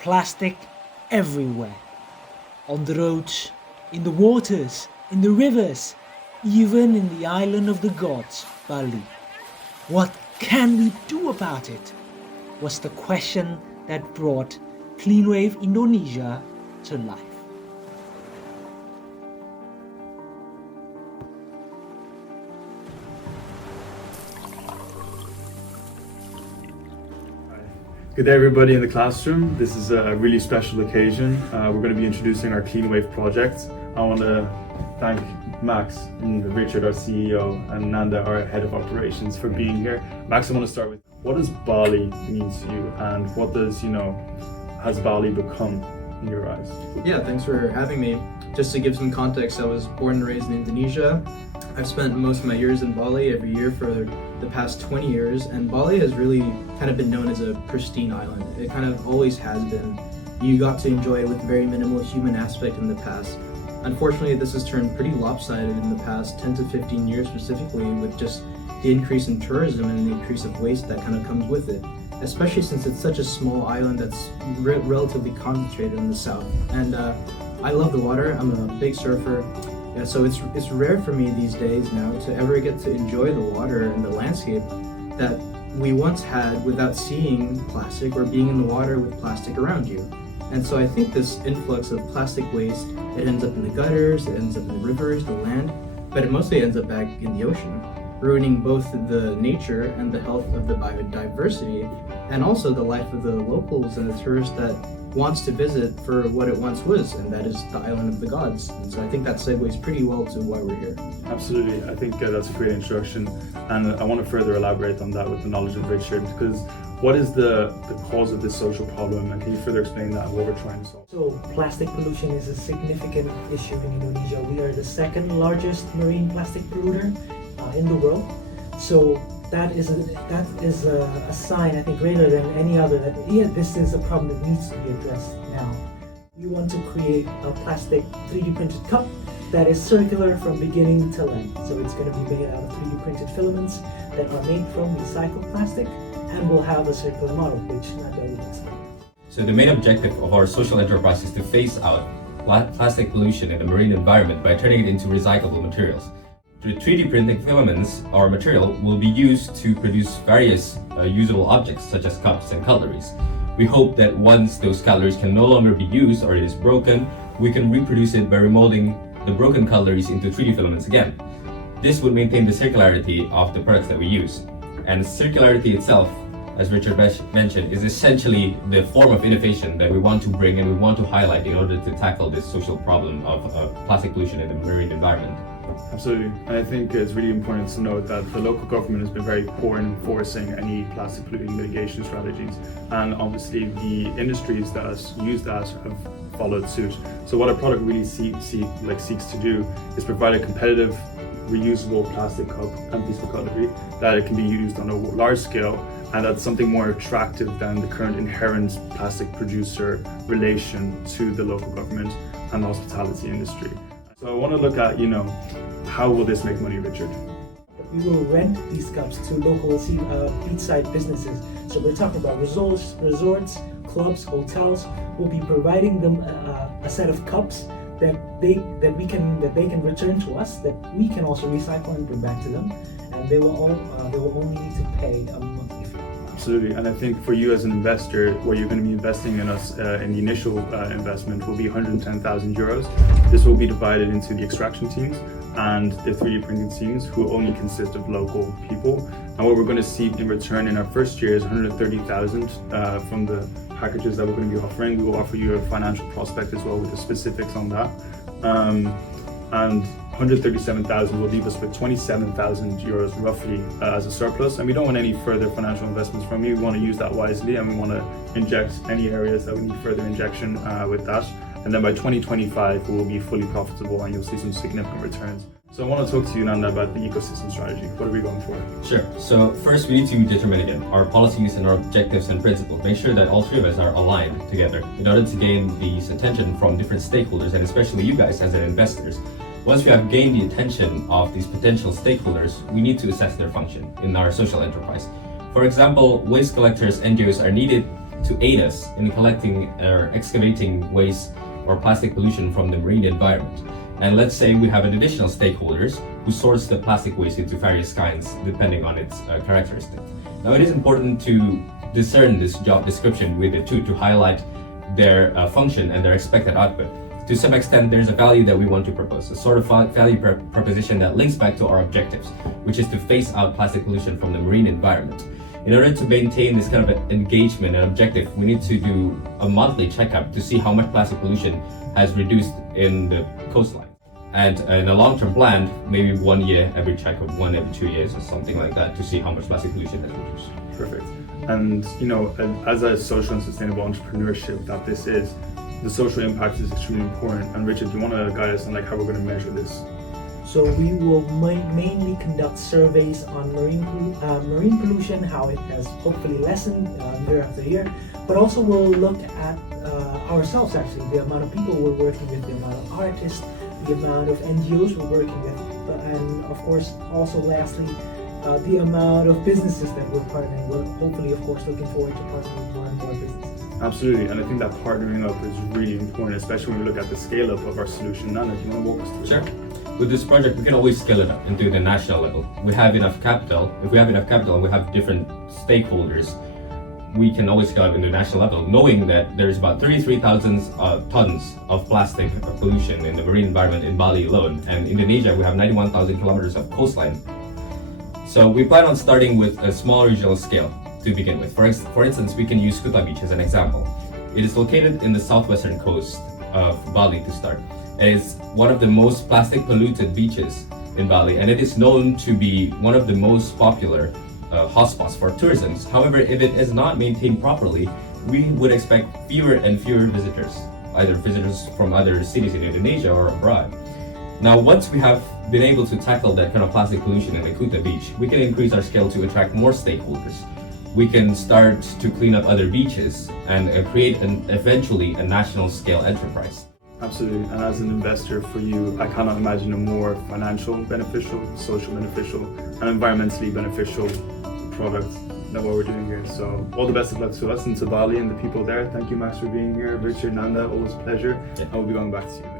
Plastic everywhere. On the roads, in the waters, in the rivers, even in the island of the gods, Bali. What can we do about it? Was the question that brought Cleanwave Indonesia to life. Good day everybody in the classroom. This is a really special occasion. We're going to be introducing our Cleanwave project. I want to thank Max and Richard, our CEO, and Nanda, our head of operations, for being here. Max, I want to start with, what does Bali mean to you, and what does, has Bali become in your eyes? Yeah, thanks for having me. Just to give some context, I was born and raised in Indonesia. I've spent most of my years in Bali every year for the past 20 years, and Bali has really kind of been known as a pristine island. It kind of always has been. You got to enjoy it with very minimal human aspect in the past. Unfortunately, this has turned pretty lopsided in the past 10 to 15 years specifically, with just the increase in tourism and the increase of waste that kind of comes with it, especially since it's such a small island that's relatively concentrated in the south. And I love the water. I'm a big surfer. Yeah, so it's rare for me these days now to ever get to enjoy the water and the landscape that we once had without seeing plastic or being in the water with plastic around you. And so I think this influx of plastic waste, it ends up in the gutters, it ends up in the rivers, the land, but it mostly ends up back in the ocean, ruining both the nature and the health of the biodiversity, and also the life of the locals and the tourists that wants to visit for what it once was, and that is the island of the gods. And so I think that segues pretty well to why we're here. Absolutely, I think that's a great introduction, and I want to further elaborate on that with the knowledge of Richard, because what is the cause of this social problem, and can you further explain that, what we're trying to solve? So plastic pollution is a significant issue in Indonesia. We are the second largest marine plastic polluter in the world. So that is a sign, I think, greater than any other that this is a problem that needs to be addressed now. We want to create a plastic 3D printed cup that is circular from beginning to end. So it's going to be made out of 3D printed filaments that are made from recycled plastic, and will have a circular model, which Nandana will explain. So the main objective of our social enterprise is to phase out plastic pollution in the marine environment by turning it into recyclable materials. Through 3D printing filaments, our material will be used to produce various usable objects such as cups and cutleries. We hope that once those cutleries can no longer be used or it is broken, we can reproduce it by remolding the broken cutleries into 3D filaments again. This would maintain the circularity of the products that we use. And circularity itself, as Richard mentioned, is essentially the form of innovation that we want to bring and we want to highlight in order to tackle this social problem of plastic pollution in the marine environment. Absolutely, and I think it's really important to note that the local government has been very poor in enforcing any plastic polluting mitigation strategies, and obviously the industries that use that have followed suit. So what our product really seeks to do is provide a competitive, reusable plastic cup and piece of cutlery that it can be used on a large scale, and that's something more attractive than the current inherent plastic producer relation to the local government and the hospitality industry. So I want to look at, how will this make money, Richard? We will rent these cups to local beachside businesses. So we're talking about resorts, clubs, hotels. We'll be providing them a set of cups that they can return to us, that we can also recycle and bring back to them, and they will only need to pay a monthly fee. Absolutely, and I think for you as an investor, where you're going to be investing in us in the initial investment will be 110,000 euros. This will be divided into the extraction teams and the 3D printing teams, who only consist of local people. And what we're going to see in return in our first year is 130,000 from the packages that we're going to be offering. We will offer you a financial prospect as well with the specifics on that. And 137,000 will leave us with 27,000 euros roughly as a surplus, and we don't want any further financial investments from you. We want to use that wisely, and we want to inject any areas that we need further injection with that. And then by 2025 we will be fully profitable and you'll see some significant returns. So I want to talk to you, Nanda, about the ecosystem strategy. What are we going for? Sure. So first we need to determine again our policies and our objectives and principles. Make sure that all three of us are aligned together in order to gain this attention from different stakeholders, and especially you guys as investors. Once we have gained the attention of these potential stakeholders, we need to assess their function in our social enterprise. For example, waste collectors, NGOs are needed to aid us in collecting or excavating waste or plastic pollution from the marine environment. And let's say we have an additional stakeholders who sorts the plastic waste into various kinds depending on its characteristics. Now it is important to discern this job description with the two to highlight their function and their expected output. To some extent, there's a value that we want to propose, a sort of value proposition that links back to our objectives, which is to phase out plastic pollution from the marine environment. In order to maintain this kind of engagement and objective, we need to do a monthly checkup to see how much plastic pollution has reduced in the coastline. And in a long-term plan, maybe 1 year every check of 1 every 2 years or something like that to see how much plastic pollution has reduced. Perfect. And as a social and sustainable entrepreneurship that this is, the social impact is extremely important. And Richard, do you want to guide us on how we're going to measure this? So we will mainly conduct surveys on marine pollution, how it has hopefully lessened year after year, but also we'll look at ourselves actually, the amount of people we're working with, the amount of artists, the amount of NGOs we're working with, and of course also lastly, the amount of businesses that we're partnering. We're hopefully of course looking forward to partnering with more and more businesses. Absolutely, and I think that partnering up is really important, especially when we look at the scale up of our solution. Nana, do you want to walk us through Sure. that? With this project, we can always scale it up into the national level. We have enough capital. If we have enough capital and we have different stakeholders, we can always scale up into the national level, knowing that there's about 33,000 tons of plastic pollution in the marine environment in Bali alone. And Indonesia, we have 91,000 kilometers of coastline. So we plan on starting with a small regional scale to begin with. For instance, we can use Kuta Beach as an example. It is located in the southwestern coast of Bali to start. It is one of the most plastic polluted beaches in Bali, and it is known to be one of the most popular hotspots for tourism. However, if it is not maintained properly, we would expect fewer and fewer visitors, either visitors from other cities in Indonesia or abroad. Now, once we have been able to tackle that kind of plastic pollution in the Kuta Beach, we can increase our scale to attract more stakeholders. We can start to clean up other beaches and create eventually a national scale enterprise. Absolutely, and as an investor for you, I cannot imagine a more financial beneficial, social beneficial, and environmentally beneficial product than what we're doing here. So all the best of luck to us and to Bali and the people there. Thank you, Max, for being here. Richard, Nanda, always a pleasure. Yeah. I will be going back to you.